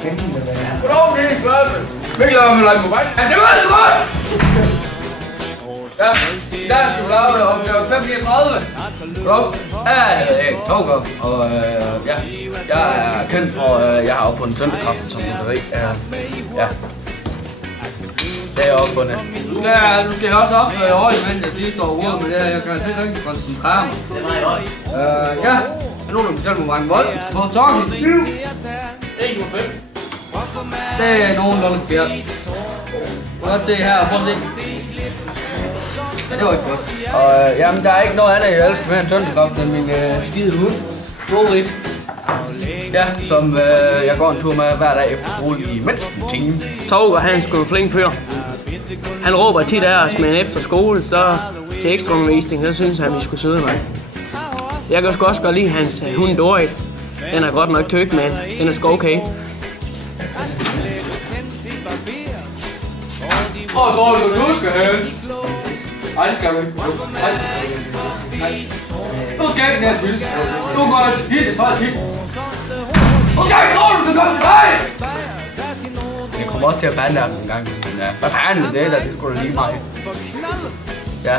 Goddag, det er glad. Mikkel har med lagt på vej. Ja, det var det godt! Ja, der skal vi lave opgave 539. Goddag. Ja, jeg hedder Erik Togger, og ja, jeg er kendt for, jeg har opfundet tyndekraften som batteri. Ja. Det er jeg opfundet. Du skal også opføre i øje, mens jeg lige står ude med det her. Jeg kan altså ikke koncentrere mig. Det er meget i øje. Ja. Er nogen, der fortæller mig, hvor mange bold jeg skal få talken? 1,5. Det er nogenlunde forkert. Godt se her, prøv at se. Ja, det var ikke godt. Og jamen, der er ikke noget andet, jeg elsker mere end tyndekraft, end min skide hund. Rorit. Ja, som jeg går en tur med hver dag efter skole i mindst en time. Togger, han er sgu en flink fyr. Han råber tit af os, men efter skole, så til ekstraundervisning, så synes han, vi skulle sidde med. Jeg kan sgu også godt lide hans hund Dorit. Den er godt nok tyk, men den er sgu okay. Og så du skal have. Ej, det skal du ikke. Nej. Nu skal den her tysk. Nu går jeg til disse par tip. Nu skal jeg ikke tro, du skal komme til mig! Jeg kommer også til at bande ham en gang. Men hvad fanden er det der? Det skulle da lige mig. Ja.